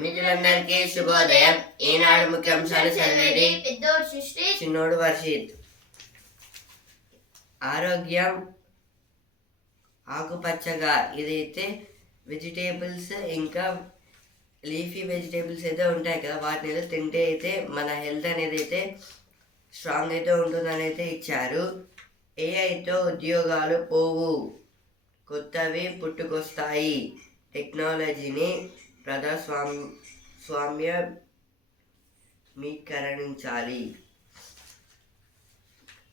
మిత్రులందరికీ శుభోదయం. ఈనాడు ముఖ్యాంశాలు చదివేది పెద్దోడు సృష్టి, చిన్నోడు వర్షిత్. ఆరోగ్యం ఆకుపచ్చగా, ఇదైతే వెజిటేబుల్స్ ఇంకా లీఫీ వెజిటేబుల్స్ అయితే ఉంటాయి కదా, వాటిని అయితే తింటే అయితే మన హెల్త్ అనేది అయితే స్ట్రాంగ్ అయితే ఉంటుందని అయితే ఇచ్చారు. ఏఐతో ఉద్యోగాలు పోవు, కొత్తవి పుట్టుకొస్తాయి. టెక్నాలజీని ప్రజాస్వామ్యీకరించాలి.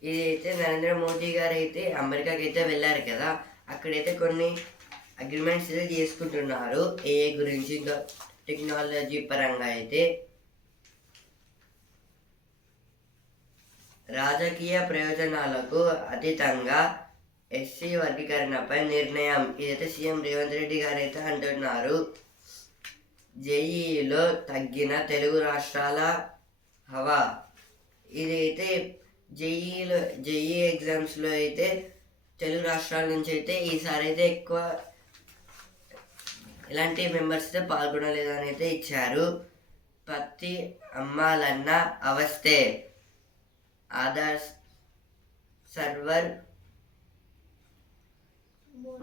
ఇదైతే నరేంద్ర మోదీ గారు అయితే అమెరికాకి అయితే వెళ్ళారు కదా, అక్కడైతే కొన్ని అగ్రిమెంట్స్ అయితే చేసుకుంటున్నారు ఏఐ గురించి, ఇంకా టెక్నాలజీ పరంగా అయితే. రాజకీయ ప్రయోజనాలకు అతీతంగా ఎస్సీ వర్గీకరణపై నిర్ణయం, ఇదైతే సీఎం రేవంత్ రెడ్డి గారు అయితే అంటున్నారు. జేఈలో తగ్గిన తెలుగు రాష్ట్రాల హవా, ఇదైతే జేఈ ఎగ్జామ్స్లో అయితే తెలుగు రాష్ట్రాల నుంచి అయితే ఈసారి అయితే ఎక్కువ ఇలాంటి మెంబర్స్ అయితే పాల్గొనలేదని అయితే ఇచ్చారు. పత్తి అమ్మాలన్న అవస్థే, ఆధార్ సర్వర్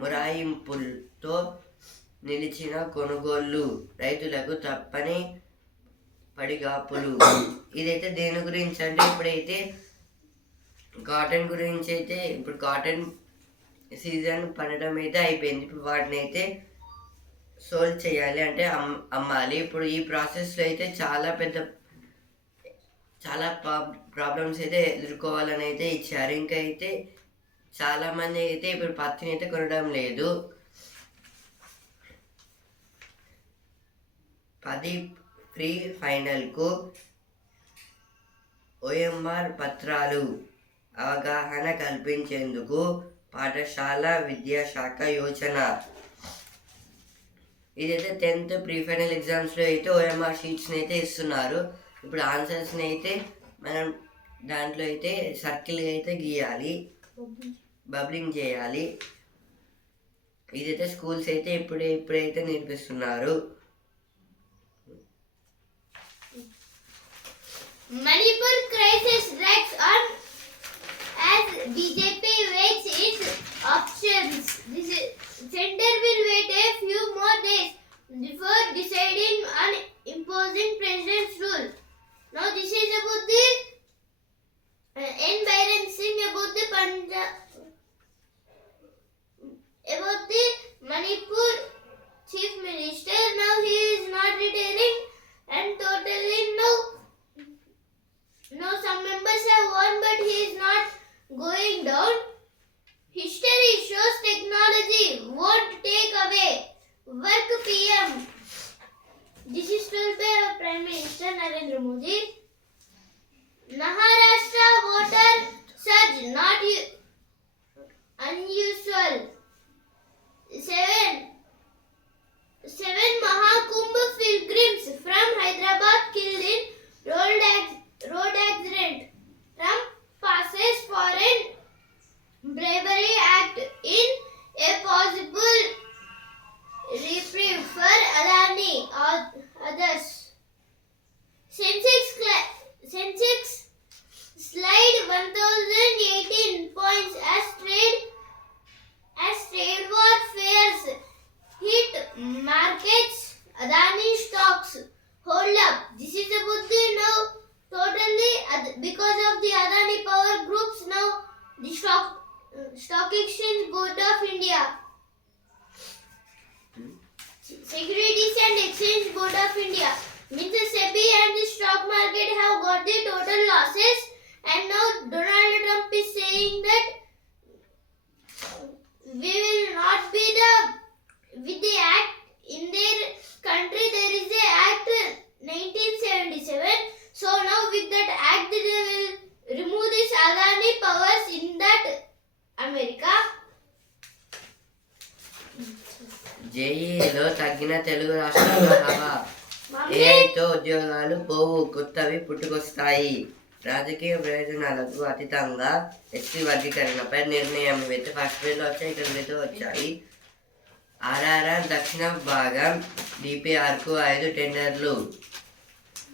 మొరాయింపులతో నిలిచిన కొనుగోళ్లు, రైతులకు తప్పని పడిగాపులు. ఇదైతే దేని గురించి అంటే, ఇప్పుడైతే కాటన్ గురించి అయితే, ఇప్పుడు కాటన్ సీజన్ పండడం అయితే అయిపోయింది. ఇప్పుడు వాటిని అయితే సోల్ చేయాలి, అంటే అమ్మాలి. ఇప్పుడు ఈ ప్రాసెస్లో అయితే చాలా ప్రాబ్లమ్స్ అయితే ఎదుర్కోవాలని అయితే ఇచ్చారు. ఇంకా అయితే చాలామంది అయితే ఇప్పుడు పత్తిని అయితే కొనడం లేదు. 10 ప్రీ ఫైనల్కు ఓఎంఆర్ పత్రాలు, అవగాహన కల్పించేందుకు పాఠశాల విద్యాశాఖ యోచన. ఇదైతే 10th ప్రీ ఫైనల్ ఎగ్జామ్స్లో అయితే ఓఎంఆర్ షీట్స్ని అయితే ఇస్తున్నారు. ఇప్పుడు ఆన్సర్స్ని అయితే మనం దాంట్లో అయితే సర్కిల్ అయితే గీయాలి, బబ్లింగ్ చేయాలి. ఇదైతే స్కూల్స్ అయితే ఇప్పుడైతే నేర్పిస్తున్నారు. Manipur crisis drags on as BJP weighs its options. The center will wait a few more days before deciding on imposing president's rule. Now this is about the N. Byron Singh about the Manipur chief minister. Now he is not retiring and totally no, some members have won, but he is not going down. History shows technology won't take away work. PM. This is told by Prime Minister Narendra Modi. Maharashtra voter surge not unusual. Seven Mahakumbh pilgrims from Hyderabad killed in road accident. Trump passes Foreign Bribery Act in a possible reprieve for Adani or others. Sensex slide 1018 points as trade war fears hit markets. Adani stocks hold up. This is about the now totally because of the Adani Power Groups. Now the Stock Exchange Board of India, Securities and Exchange Board of India, means the SEBI and the stock market have got the total losses, and now Donald Trump is saying that we will not be with the act in their country. There is a act 1977, so now with that act they will remove this Adani powers in that America. జేఈలో తగ్గిన తెలుగు రాష్ట్రాల హవా, ఏఐతో ఉద్యోగాలు పోవు, కొత్తవి పుట్టుకొస్తాయి. రాజకీయ ప్రయోజనాలకు అతీతంగా SC వర్గీకరణపై నిర్ణయం. ఇవైతే ఫస్ట్ పేజ్లో వచ్చాయి, ఇక్కడ అయితే వచ్చాయి. ఆర్ఆర్ఆర్ దక్షిణ భాగం డిపిఆర్కు 5 టెండర్లు.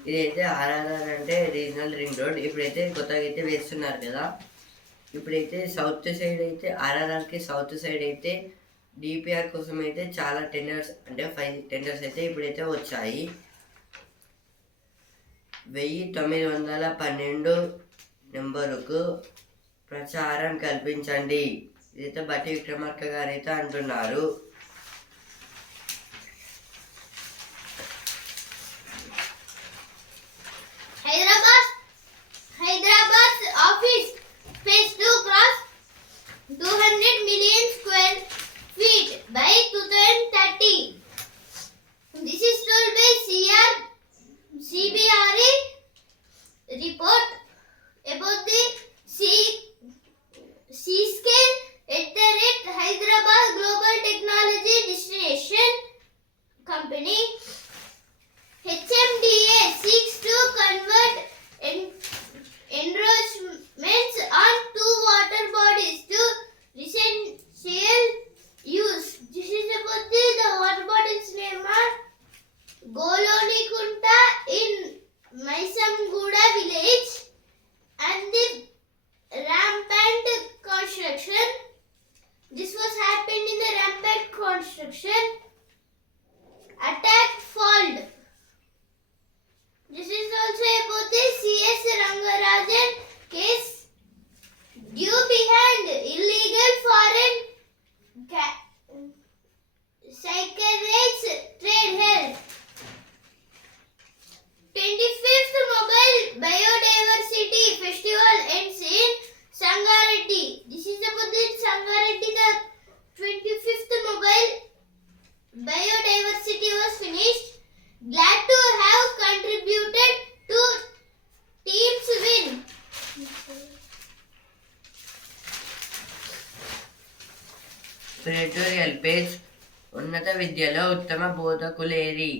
ఇదైతే ఆర్ఆర్ఆర్ అంటే రీజనల్ రింగ్ రోడ్. ఇప్పుడైతే కొత్తగా అయితే వేస్తున్నారు కదా. ఇప్పుడైతే సౌత్ సైడ్ అయితే ఆర్ఆర్ఆర్కి సౌత్ సైడ్ అయితే డిపిఆర్ కోసం అయితే చాలా టెండర్స్ అంటే 5 టెండర్స్ అయితే ఇప్పుడైతే వచ్చాయి. 1912 నెంబరుకు ప్రచారం కల్పించండి. ఇదైతే బట్టి విక్రమార్క గారు అయితే అంటున్నారు. Hyderabad office space to cross 200 million square feet by 2030. This is told by CBRE report about the Seascale @ Hyderabad Global Technology Destination Company. HMDA seeks to convert encroachments on 2 water bodies to residential use. This is about the water bodies name are Golonikunta in Maisamguda village and the rampant construction. This was happened in the rampant construction. Attack failed. This is also about the CS Rangarajan case. Due behind illegal foreign cigarettes trade held. 25th Mobile Biodiversity Festival ends in Sangareddy. This is about the Sangareddy. The 25th Mobile Biodiversity was finished. Glad to have contributed to team's win. Editorial page. ఉన్నత విద్యలో ఉత్తమ బోధకులేరి.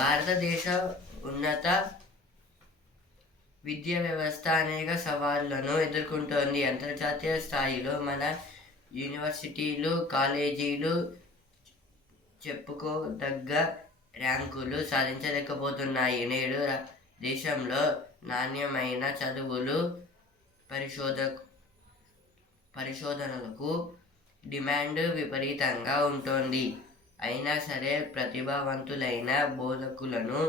భారతదేశ ఉన్నత విద్యా వ్యవస్థ అనేక సవాళ్లను ఎదుర్కొంటోంది. అంతర్జాతీయ స్థాయిలో మన యూనివర్సిటీలు, కాలేజీలు చెప్పుకోదగ్గ ర్యాంకులు సాధించలేకపోతున్నాయి. నేడు దేశంలో నాణ్యమైన చదువులు, పరిశోధనలకు డిమాండ్ విపరీతంగా ఉంటుంది. అయినా సరే ప్రతిభావంతులైన బోధకులను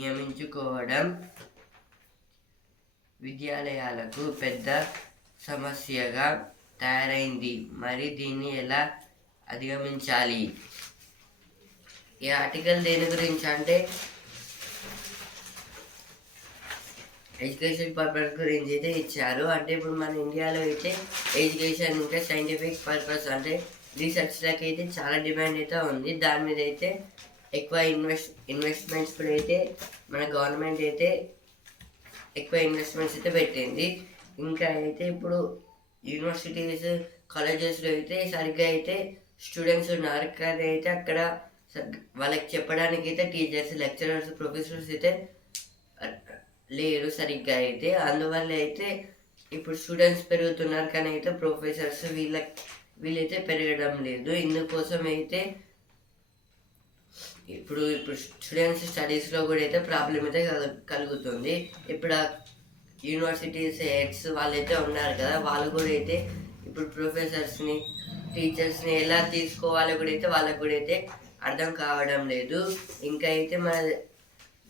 నియమించుకోవడం విద్యాలయాలకు పెద్ద సమస్యగా తయారైంది. మరి దీన్ని ఎలా అధిగమించాలి? ఈ ఆర్టికల్ దేని గురించి అంటే ఎడ్యుకేషన్ పర్పస్ గురించి అయితే ఇచ్చారు. అంటే ఇప్పుడు మన ఇండియాలో అయితే ఎడ్యుకేషన్ ఇంకా సైంటిఫిక్ పర్పస్ అంటే రీసెర్చ్లకి అయితే చాలా డిమాండ్ అయితే ఉంది. దాని మీద అయితే ఎక్కువ ఇన్వెస్ట్మెంట్స్ కూడా అయితే మన గవర్నమెంట్ అయితే ఎక్కువ ఇన్వెస్ట్మెంట్స్ అయితే పెట్టింది. ఇంకా అయితే ఇప్పుడు యూనివర్సిటీస్, కాలేజెస్లో అయితే సరిగ్గా అయితే స్టూడెంట్స్ ఉన్నారు, కానీ అయితే అక్కడ వాళ్ళకి చెప్పడానికి అయితే టీచర్స్, లెక్చరర్స్, ప్రొఫెసర్స్ అయితే లేరు సరిగ్గా అయితే. అందువల్ల అయితే ఇప్పుడు స్టూడెంట్స్ పెరుగుతున్నారు, కానీ అయితే ప్రొఫెసర్స్ వీళ్ళైతే పెరగడం లేదు. ఇందుకోసం అయితే ఇప్పుడు స్టూడెంట్స్ స్టడీస్లో కూడా అయితే ప్రాబ్లం అయితే కలుగుతుంది. ఇప్పుడు యూనివర్సిటీస్ హెడ్స్ వాళ్ళైతే ఉన్నారు కదా, వాళ్ళు కూడా అయితే ఇప్పుడు ప్రొఫెసర్స్ని, టీచర్స్ని ఎలా తీసుకోవాలో కూడా అయితే వాళ్ళకు కూడా అయితే అర్థం కావడం లేదు. ఇంకా అయితే మన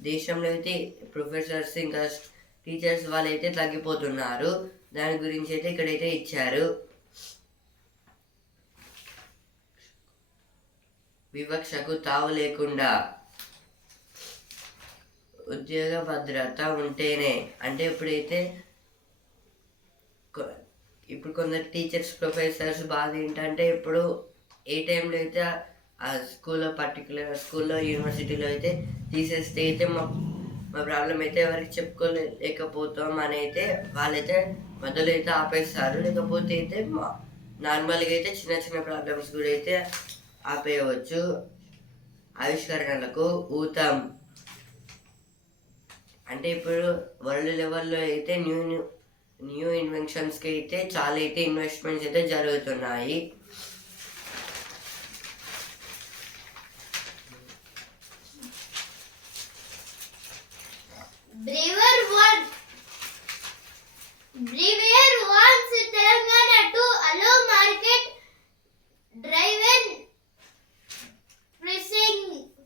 దేశంలో అయితే ప్రొఫెసర్స్ ఇంకా టీచర్స్ వాళ్ళైతే తగ్గిపోతున్నారు. దాని గురించి అయితే ఇక్కడైతే ఇచ్చారు. వివక్షకు తావు లేకుండా ఉద్యోగ భద్రత ఉంటేనే. అంటే ఇప్పుడు కొందరు టీచర్స్, ప్రొఫెసర్స్ బాధ ఏంటంటే ఇప్పుడు ఏ టైంలో అయితే ఆ స్కూల్లో, పర్టికులర్ స్కూల్లో, యూనివర్సిటీలో అయితే తీసేస్తే అయితే మా ప్రాబ్లం అయితే ఎవరికి చెప్పుకోలేకపోతాం అని అయితే వాళ్ళైతే మొదలు అయితే ఆపేస్తారు. లేకపోతే అయితే నార్మల్గా అయితే చిన్న చిన్న ప్రాబ్లమ్స్ కూడా అయితే ఆపేయవచ్చు. ఆవిష్కరణలకు ఊతం. అంటే ఇప్పుడు వరల్డ్ లెవెల్లో అయితే న్యూ ఇన్వెన్షన్స్కి అయితే చాలా అయితే ఇన్వెస్ట్మెంట్స్ అయితే జరుగుతున్నాయి. Brewer wants Telangana to allow market driven pricing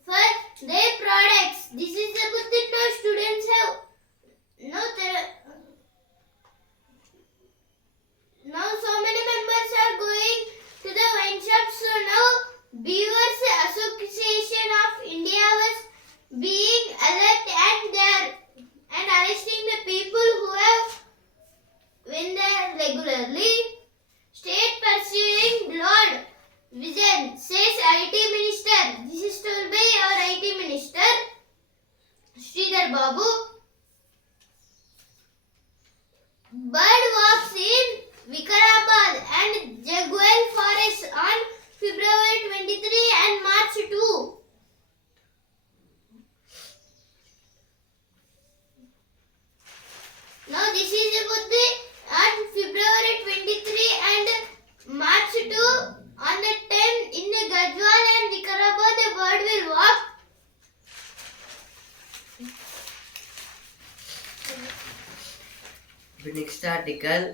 for their products. This is the good thing. No students have now so many members are going to the wine shop. So now Brewers Association of India was being alert and arresting the people who have when they regularly. State pursuing Lord Vision, says IT Minister. This is told by our IT Minister, Sridhar Babu. Bird walks in Vikarabad and Jaguar Forest on February 23 and March 2. Now this is a good thing. On February 23 and March 2, on the 10 in Gajwal and Vikarabad, the bird will walk. Next article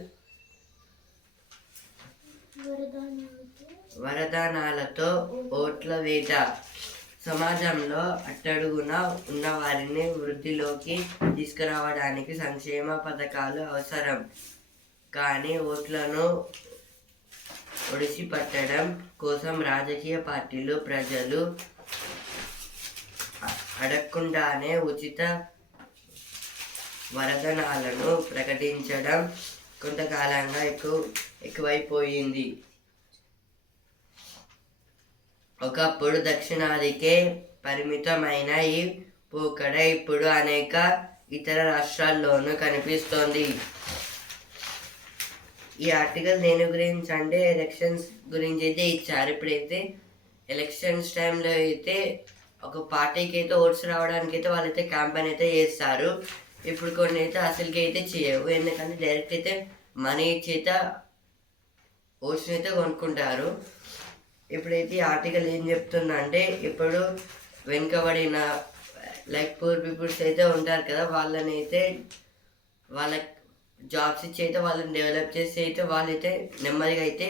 వరదానాలతో ఓట్ల వేట. సమాజంలో అట్టడుగున ఉన్న వారిని వృద్ధిలోకి తీసుకురావడానికి సంక్షేమ పథకాలు అవసరం, కానీ ఓట్లను ఒడిసి పట్టడం కోసం రాజకీయ పార్టీలు ప్రజలు అడగకుండానే ఉచిత వరదనాలను ప్రకటించడం కొంతకాలంగా ఎక్కువైపోయింది. ఒకప్పుడు దక్షిణాదికే పరిమితమైన ఈ పోకడ ఇప్పుడు అనేక ఇతర రాష్ట్రాల్లోనూ కనిపిస్తోంది. ఈ ఆర్టికల్ దేని గురించి అంటే ఎలక్షన్స్ గురించి అయితే ఇచ్చారు. ఇప్పుడైతే ఎలక్షన్స్ టైంలో అయితే ఒక పార్టీకి అయితే ఓట్స్ రావడానికి అయితే వాళ్ళైతే క్యాంపెయిన్ అయితే చేస్తారు. ఇప్పుడు కొన్ని అయితే అసలుకి అయితే చేయవు, ఎందుకంటే డైరెక్ట్ అయితే మనీ చేత ఓట్స్ని అయితే కొనుక్కుంటారు. ఇప్పుడైతే ఈ ఆర్టికల్ ఏం చెప్తుందంటే, ఇప్పుడు వెనుకబడిన లైక్ పూర్ పీపుల్స్ అయితే ఉంటారు కదా, వాళ్ళని అయితే వాళ్ళకి జాబ్స్ ఇచ్చి అయితే వాళ్ళని డెవలప్ చేసి అయితే వాళ్ళైతే నెమ్మదిగా అయితే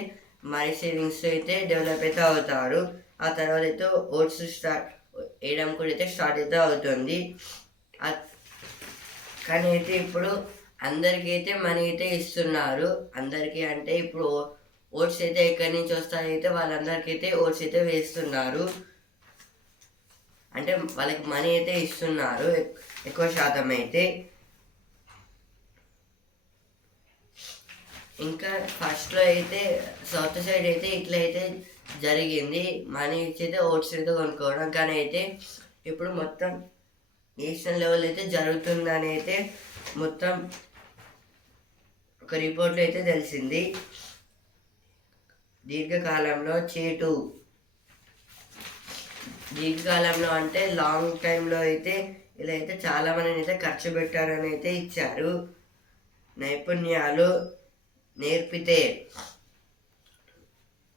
మనీ సేవింగ్స్ అయితే డెవలప్ అయితే అవుతారు. ఆ తర్వాత అయితే ఓట్స్ వేయడం కూడా అయితే స్టార్ట్ అయితే అవుతుంది. కానీ అయితే ఇప్పుడు అందరికీ అయితే మనీ అయితే ఇస్తున్నారు. అందరికీ అంటే ఇప్పుడు ఓట్స్ అయితే ఎక్కడి నుంచి వస్తాయైతే వాళ్ళందరికీ అయితే ఓట్స్ అయితే వేస్తున్నారు. అంటే వాళ్ళకి మనీ అయితే ఇస్తున్నారు ఎక్కువ శాతం అయితే. ఇంకా ఫస్ట్లో అయితే సౌత్ సైడ్ అయితే ఇట్లా అయితే జరిగింది, మనీ ఇచ్చి అయితే ఓట్స్ అయితే కొనుక్కోవడం. కానీ అయితే ఇప్పుడు మొత్తం నేషనల్ లెవెల్ అయితే జరుగుతుందని అయితే మొత్తం ఒక రిపోర్ట్లో అయితే తెలిసింది. దీర్ఘకాలంలో అంటే లాంగ్ టైంలో అయితే ఇలా అయితే చాలా మందిని అయితే ఖర్చు పెట్టారని అయితే ఇచ్చారు. నైపుణ్యాలు నేర్పితే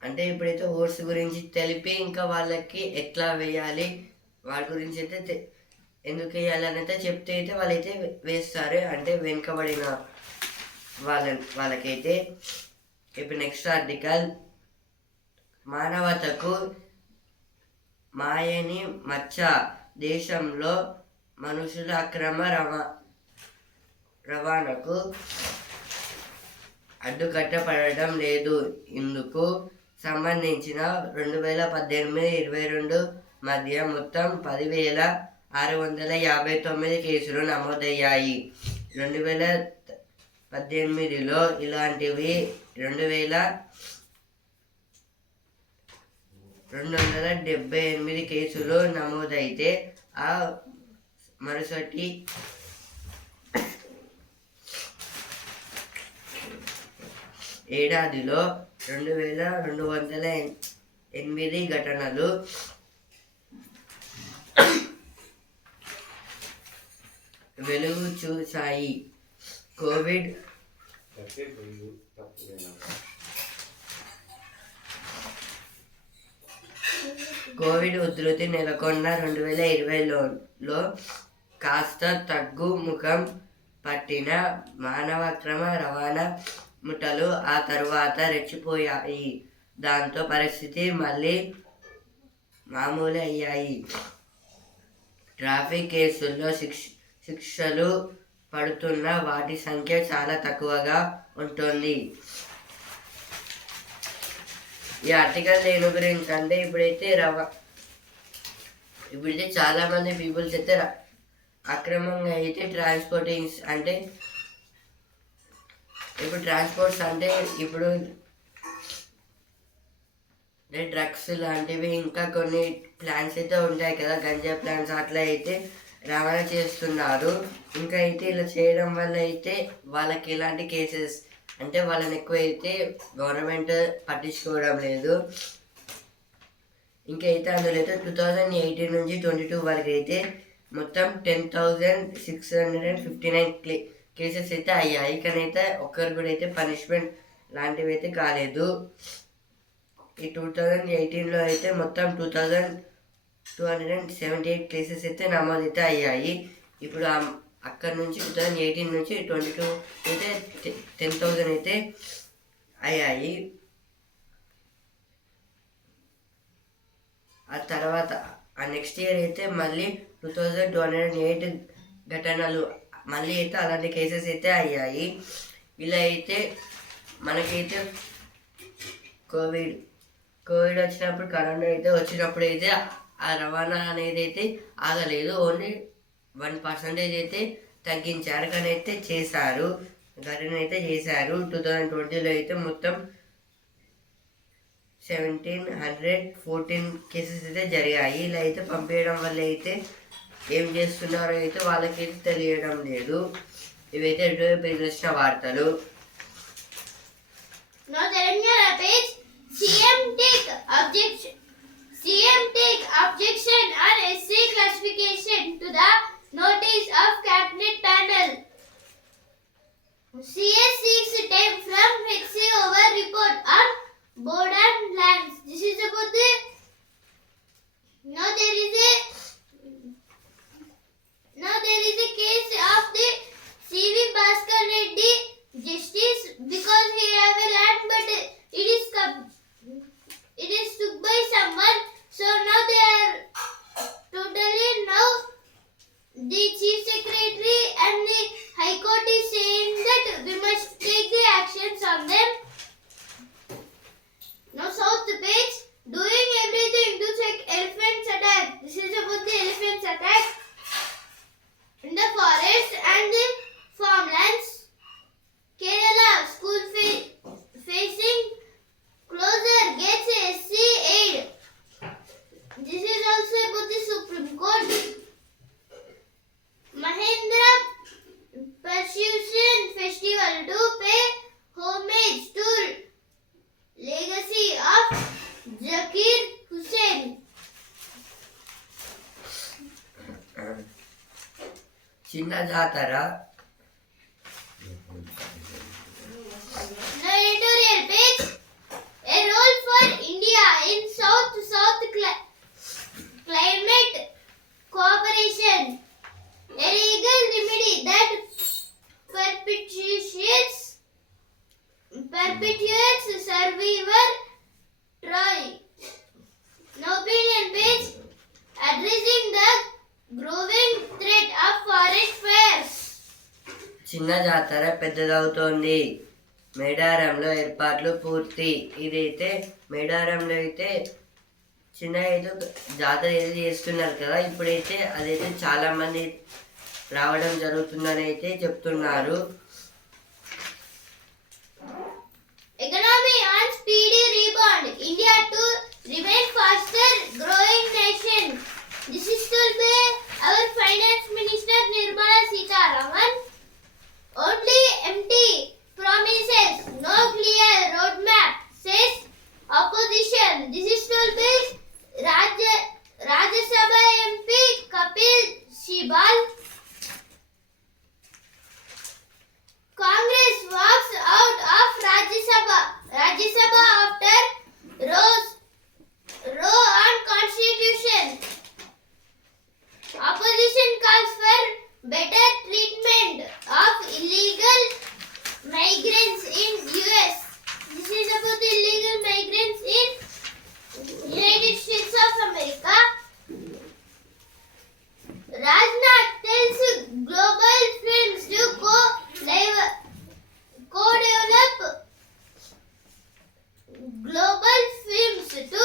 అంటే ఇప్పుడైతే ఓట్స్ గురించి తెలిపి ఇంకా వాళ్ళకి ఎట్లా వేయాలి, వాటి గురించి అయితే ఎందుకు వేయాలని అయితే చెప్తే అయితే వాళ్ళైతే వేస్తారు. అంటే వెనుకబడిన వాళ్ళకైతే. ఇప్పుడు నెక్స్ట్ ఆర్టికల్, మానవతకు మాయని మచ్చ, దేశంలో మనుషుల అక్రమ రవాణాకు అడ్డుకట్టపడడం లేదు. ఇందుకు సంబంధించిన 2018-22 మధ్య మొత్తం 10,659 కేసులు నమోదయ్యాయి. 2018లో ఇలాంటివి 2,278 కేసులు నమోదైతే ఆ మరుసటి ఏడాదిలో 2,208 ఘటనలు వెలుగు చూశాయి. కోవిడ్ కోవిడ్ ఉధృతి నెలకొన్న 2020లో కాస్త తగ్గుముఖం పట్టిన మానవక్రమ రవాణా ముఠాలు ఆ తర్వాత రెచ్చిపోయాయి. దాంతో పరిస్థితి మళ్ళీ మామూలు అయ్యాయి. ట్రాఫిక్ కేసుల్లో శిక్షలు పడుతున్న వాటి సంఖ్య చాలా తక్కువగా ఉంటుంది. ఈ ఆర్టికల్ దేని గురించి అంటే ఇప్పుడైతే చాలా మంది పీపుల్స్ అయితే అక్రమంగా అయితే ట్రాన్స్పోర్టింగ్ అంటే ఇప్పుడు ట్రాన్స్పోర్ట్స్ అంటే ఇప్పుడు డ్రగ్స్ లాంటివి ఇంకా కొన్ని ప్లాన్స్ అయితే ఉంటాయి కదా, గంజా ప్లాన్స్ అట్లా అయితే రవాణా చేస్తున్నారు. ఇంకా అయితే ఇలా చేయడం వల్ల అయితే వాళ్ళకి ఇలాంటి కేసెస్ అంటే వాళ్ళని ఎక్కువ అయితే గవర్నమెంట్ పట్టించుకోవడం లేదు. ఇంకైతే అందులో అయితే 2018 నుంచి 22 వరకు అయితే మొత్తం 10,659 కేసెస్ అయితే అయ్యాయి. కానీ అయితే ఒక్కరు కూడా అయితే పనిష్మెంట్ లాంటివి అయితే కాలేదు. ఈ 2018లో అయితే మొత్తం 2,278 కేసెస్ అయితే నమోదైతే అయ్యాయి. ఇప్పుడు అక్కడ నుంచి 2018 నుంచి 22 అయితే 10,000 అయితే అయ్యాయి. ఆ తర్వాత ఆ నెక్స్ట్ ఇయర్ అయితే మళ్ళీ 2,208 ఘటనలు మళ్ళీ అయితే అలాంటి కేసెస్ అయితే అయ్యాయి. ఇలా అయితే మనకైతే కోవిడ్ వచ్చినప్పుడు, కరోనా అయితే వచ్చినప్పుడు అయితే ఆ రవాణా అనేది అయితే ఆగలేదు. ఓన్లీ 1% అయితే తగ్గించారు. కానీ అయితే చేశారు, ఘటన అయితే చేశారు. 2020లో అయితే మొత్తం 1,714 కేసెస్ అయితే జరిగాయి. ఇలా అయితే పంపించడం వల్ల అయితే ఏం చేస్తున్నారో అయితే వాళ్ళకైతే తెలియడం లేదు. ఇవైతే ఇటువైపు వచ్చిన వార్తలు. CM take objection on SC classification to the notice of cabinet panel. CS seeks time from HC over report on Bodan lands. This is about the now there is a case of the CV Bhaskar Reddy justice because he have a land but it is took by someone, so now they are totally now the chief secretary and the high court is saying that we must take the actions on them. Now south page, doing everything to check elephants attack. This is about the elephants attack in the forest and the farmlands. Kerala school facing closer gets SC aid. This is also about the Supreme Court. Mahendra Persuasion Festival to pay homage to legacy of Zakir Hussain. చిన్న జాతర. Editorial page. A role for India in South-South climate cooperation. A legal remedy that perpetuates survivor Troy. Now opinion page. Addressing the growing threat of forest fires. చిన్న జాతర పెద్దదవుతోంది. మేడారంలో ఏర్పాట్లు పూర్తి. ఇదైతే మేడారంలో అయితే చిన్న ఏదో జాతర ఏదో చేస్తున్నారు కదా, ఇప్పుడైతే అదైతే చాలా మంది రావడం జరుగుతుందని అయితే చెప్తున్నారు. Economy on speedy rebound. India to remain faster growing nation. This is told by our Finance Minister Nirmala Sitharaman. Only empty promises, no clear roadmap, says opposition. This is told by Rajya Sabha MP Kapil Sibal. Congress walks better treatment of illegal migrants in US. This is about the illegal migrants in United States of America. Rajnath tells global films to co-develop global films to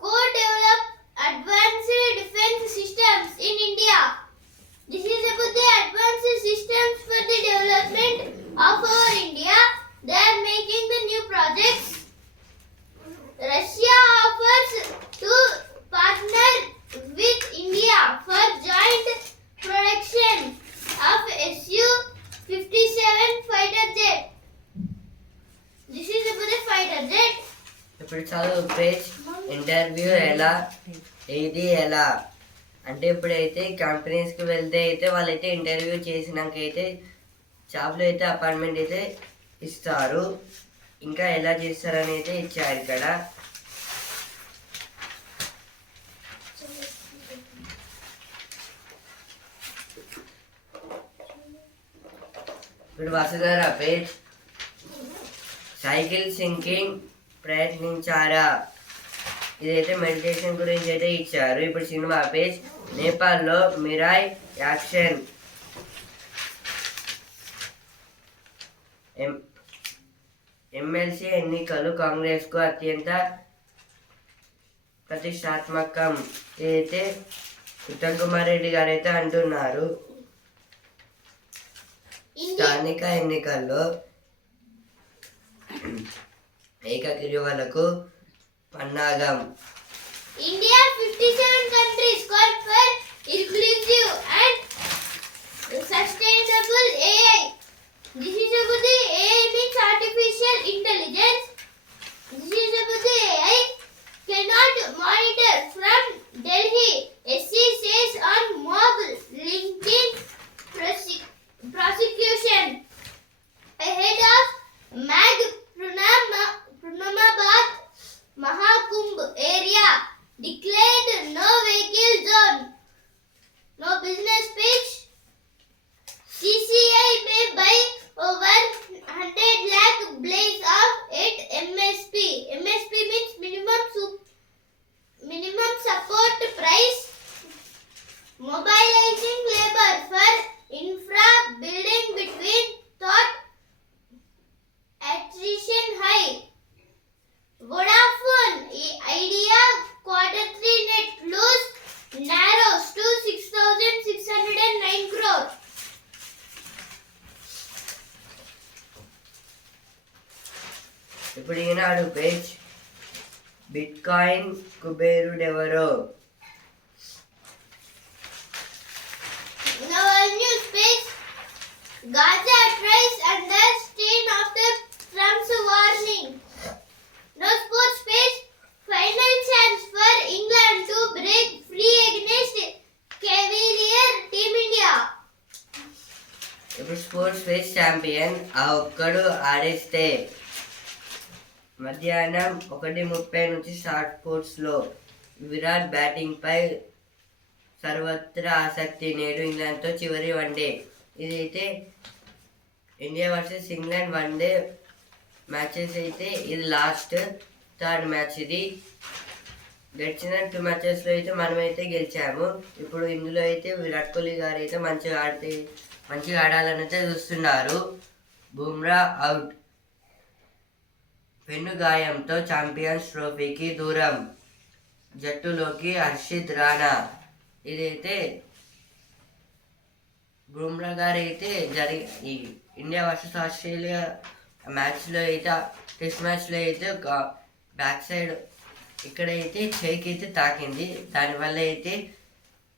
co-develop advanced defense systems in India. This is about the advanced systems for the development of our India. They are making the new projects. Russia offers to partner with India for joint production of Su-57 fighter jet. This is about the fighter jet. ఇప్పుడు చదువు page interview ఎలా ఏది ఎలా అంటే ఇప్పుడైతే కంపెనీస్కి వెళ్తే అయితే వాళ్ళైతే ఇంటర్వ్యూ చేసినాక అయితే జాబ్లో అయితే అపాయింట్మెంట్ అయితే ఇస్తారు. ఇంకా ఎలా చేస్తారని అయితే ఇచ్చారు ఇక్కడ. ఇప్పుడు వసుధారా పేజ్ సైకిల్ సింకింగ్ ప్రయత్నించారా, ఇదైతే మెడిటేషన్ గురించి అయితే ఇచ్చారు. ఇప్పుడు సినిమా పేజ్ నేపాల్లో మిరాయ్ యాక్షన్ ఎమ్మెల్సీ ఎన్నికలు కాంగ్రెస్కు అత్యంత ప్రతిష్టాత్మకం, ఇదైతే ఉత్తమ్ కుమార్ రెడ్డి గారు అయితే అంటున్నారు. స్థానిక ఎన్నికల్లో ఏకగ్రీవాలకు పన్నాగం. India 57 countries call for inclusive and sustainable AI. This is about the AI means artificial intelligence. This is about the AI cannot monitor from Delhi. SC says on mob linking prosecution ahead of Mag Purnamabad Mahakumbh area declared no vehicle zone, no business page. CCI may buy over 100 lakh blades of at MSP. MSP means minimum support price. Mobilizing labor for infra building between thought attrition high. Vodafone Idea Q3 net loss narrows to 6,609 crore. ఇప్పుడు Eenadu page bitcoin కుబేరుడెవరో. Now our news page Gaza tries under strain after Trump's warning. Now sports page final chance for England to break free against Cavalier Team India. ఇప్పుడు sports page champion ఆ ఒక్కడు ఆడేస్తే మధ్యాహ్నం 1:30 నుంచి star స్పోర్ట్స్లో విరాట్ బ్యాటింగ్పై సర్వత్రా ఆసక్తి. నేడు ఇంగ్లాండ్తో చివరి వన్డే, ఇదైతే India versus England one day matches అయితే ఇది లాస్ట్ థర్డ్ మ్యాచ్. ఇది గడిచిన 2 మ్యాచెస్లో అయితే మనమైతే గెలిచాము. ఇప్పుడు ఇందులో అయితే విరాట్ కోహ్లీ గారు అయితే మంచిగా ఆడాలని అయితే చూస్తున్నారు. బుమ్రా అవుట్, వెన్ను గాయంతో ఛాంపియన్స్ ట్రోఫీకి దూరం, జట్టులోకి హర్షిత్ రాణా. ఇదైతే బుమ్రా గారు అయితే ఈ ఇండియా వర్సెస్ ఆస్ట్రేలియా మ్యాచ్లో అయితే టెస్ట్ మ్యాచ్లో అయితే ఒక బ్యాక్ సైడ్ ఇక్కడైతే చేయికి అయితే తాకింది, దానివల్ల అయితే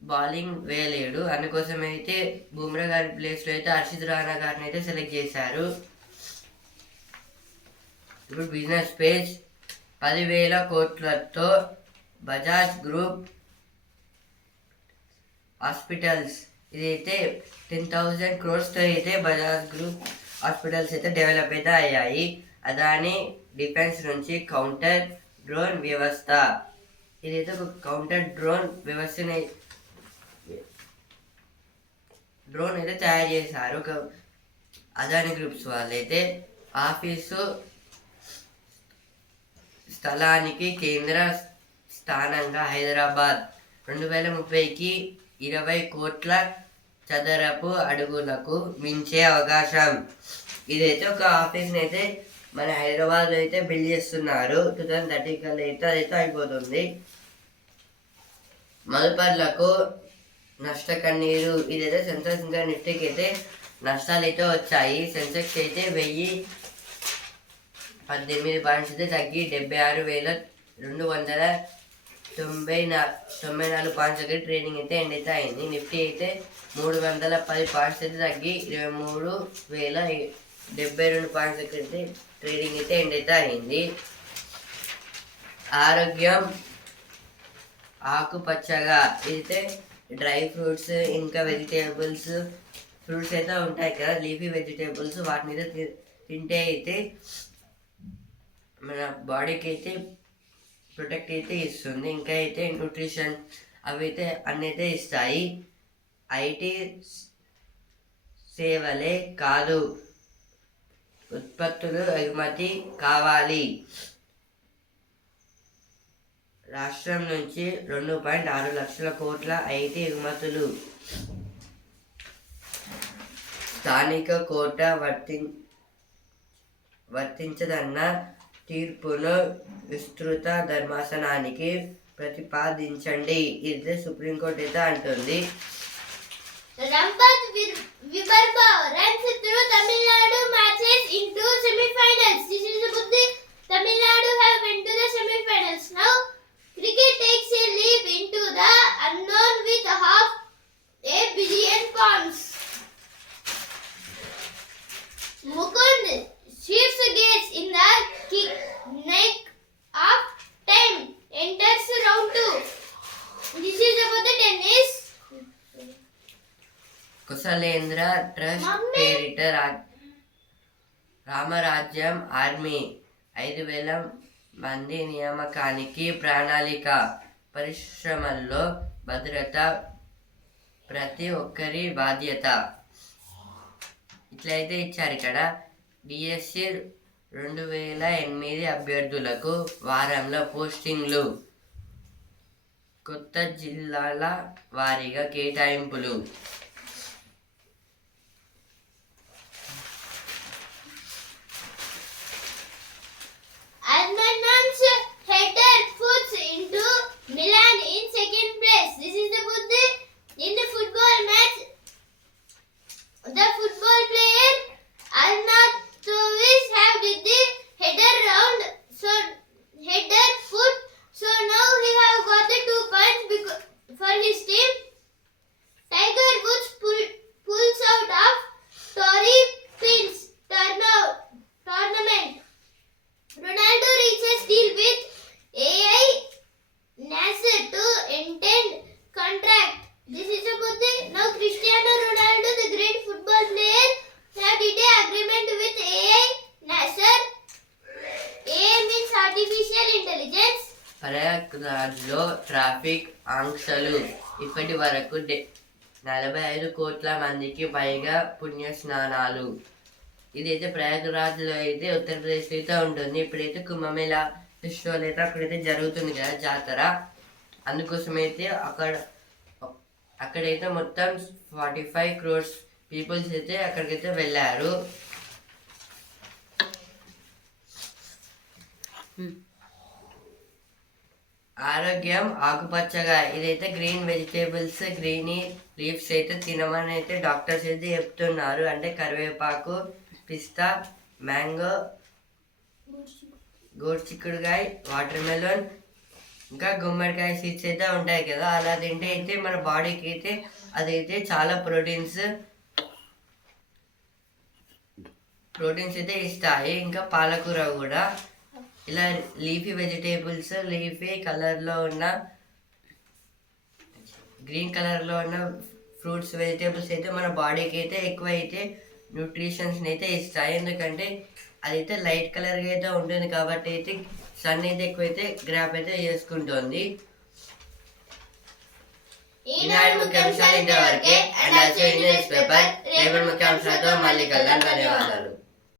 బౌలింగ్ వేయలేడు. అందుకోసం అయితే బుమ్రా గారి ప్లేస్లో అయితే హర్షిత్ రాణా గారిని అయితే సెలెక్ట్ చేశారు. ఇప్పుడు బిజినెస్ పేజ్ 10,000 కోట్లతో బజాజ్ గ్రూప్ హాస్పిటల్స్, ఇదైతే 10,000 crores-తో అయితే బజాజ్ గ్రూప్ హాస్పిటల్స్ అయితే డెవలప్ అయితే అయ్యాయి. అదాని డిఫెన్స్ నుంచి కౌంటర్ డ్రోన్ వ్యవస్థ, ఇదైతే ఒక కౌంటర్ డ్రోన్ వ్యవస్థని డ్రోన్ అయితే తయారు చేశారు. ఒక అదాని గ్రూప్స్ వాళ్ళైతే ఆఫీసు స్థలానికి కేంద్ర స్థానంగా హైదరాబాద్ 2030కి 20 కోట్ల చదరపు అడుగులకు మించే అవకాశం. ఇదైతే ఒక ఆఫీస్ని అయితే మన హైదరాబాద్లో అయితే బిల్డ్ చేస్తున్నారు. 2030 కల్లా అయితే అదైతే అయిపోతుంది. మదుపర్లకు నష్టకన్నీరు. ఇదైతే సెన్సెక్స్ ఇంకా నిఫ్టీకి అయితే నష్టాలు అయితే వచ్చాయి. సెన్సెక్స్ అయితే 1018 పాయింట్స్ అయితే తగ్గి 76,294 పాయింట్స్ దగ్గర ట్రేడింగ్ అయితే ఎండ్ అయితే అయింది. నిఫ్టీ అయితే 310 పాయింట్స్ అయితే తగ్గి 23,072 పాయింట్స్ దగ్గర అయితే ట్రేడింగ్ అయితే ఎండ్ అయితే అయింది. ఆరోగ్యం ఆకుపచ్చగా. ఇదైతే డ్రై ఫ్రూట్స్ ఇంకా వెజిటేబుల్స్, ఫ్రూట్స్ అయితే ఉంటాయి కదా, లీఫీ వెజిటేబుల్స్, వాటిని అయితే తింటే అయితే మన బాడీకి అయితే ప్రొటెక్ట్ అయితే ఇస్తుంది. ఇంకా అయితే న్యూట్రిషన్ అవి అయితే అన్నీ అయితే ఇస్తాయి. ఐటీ సేవలే కాదు, ఉత్పత్తులు ఎగుమతి కావాలి. రాష్ట్రం నుంచి 2.6 లక్షల కోట్ల ఐటీ ఎగుమతులు. స్థానిక కోట వర్తించదన్న తీర్పును విస్తృత ధర్మాసనానికి ప్రతిపాదించండి. ఇది సుప్రీంకోర్టు అయితే అంటుంది. Rampath Vibharva runs through Tamil Nadu matches into semi-finals. This is the Buddhi. Tamil Nadu have went to the semi-finals. Now, cricket takes a leap into the unknown with £500 million. Mukund shifts gates in the neck of time. Enters round 2. This is about the tennis. Kushalendra trust పేరిట Ramarajyam army 5,000 మంది నియామకానికి ప్రణాళిక. పరిశ్రమల్లో భద్రత ప్రతి ఒక్కరి బాధ్యత. ఇట్లయితే ఇచ్చారు ఇక్కడ. డిఎస్సి 2008 అభ్యర్థులకు వారంలో పోస్టింగ్లు. కొత్త జిల్లాల వారీగా కేటాయింపులు. Armanon's header puts into Milan in second place. This is the Buddhi. In the football match, the football player Arnautovic have did the header round, so header put. So now he have got the 2 points for his team. Tiger Woods pulls out of Torrey Pines tournament. Ronaldo reaches deal with AI Nasser to end contract. This is about the now Cristiano Ronaldo, the great football player, have did an agreement with AI Nasser. AI means artificial intelligence. ప్రయాగ్రాజ్లో traffic ఆంక్షలు. ఇప్పటి వరకు 45 కోట్ల మందికి పైగా పుణ్య స్నానాలు. ఇదైతే ప్రయాగ్రాజ్లో అయితే ఉత్తరప్రదేశ్లో అయితే ఉంటుంది. ఇప్పుడైతే కుంభమేళా ఫెస్టివల్ అయితే అక్కడైతే జరుగుతుంది కదా, జాతర. అందుకోసమైతే అక్కడైతే మొత్తం 45 crores పీపుల్స్ అయితే అక్కడికైతే వెళ్ళారు. ఆరోగ్యం ఆకుపచ్చగా. ఇదైతే గ్రీన్ వెజిటేబుల్స్, గ్రీన్ లీవ్స్ అయితే తినమని అయితే డాక్టర్స్ అయితే చెప్తున్నారు. అంటే కరివేపాకు, పిస్తా, మ్యాంగో, గోరుచిక్కుడుకాయ, వాటర్ మెలన్, ఇంకా గుమ్మడికాయ సీడ్స్ అయితే ఉంటాయి కదా, అలా తింటే అయితే మన బాడీకి అయితే అదైతే చాలా ప్రోటీన్స్ అయితే ఇస్తాయి. ఇంకా పాలకూర కూడా. ఇలా లీఫీ వెజిటేబుల్స్, లీఫీ కలర్లో ఉన్న గ్రీన్ కలర్లో ఉన్న ఫ్రూట్స్, వెజిటేబుల్స్ అయితే మన బాడీకి అయితే ఎక్కువ అయితే న్యూట్రిషన్స్ని అయితే ఇస్తాయి. ఎందుకంటే అదైతే లైట్ కలర్గా అయితే ఉంటుంది కాబట్టి అయితే సన్ అయితే ఎక్కువైతే గ్రాప్ అయితే చేసుకుంటుంది. ఈనాడు ముఖ్యాంశాలు ఇంతవరకే. And also in news paper రేపటి ముఖ్యాంశాలతో మళ్ళీ కలుద్దాం. ధన్యవాదాలు.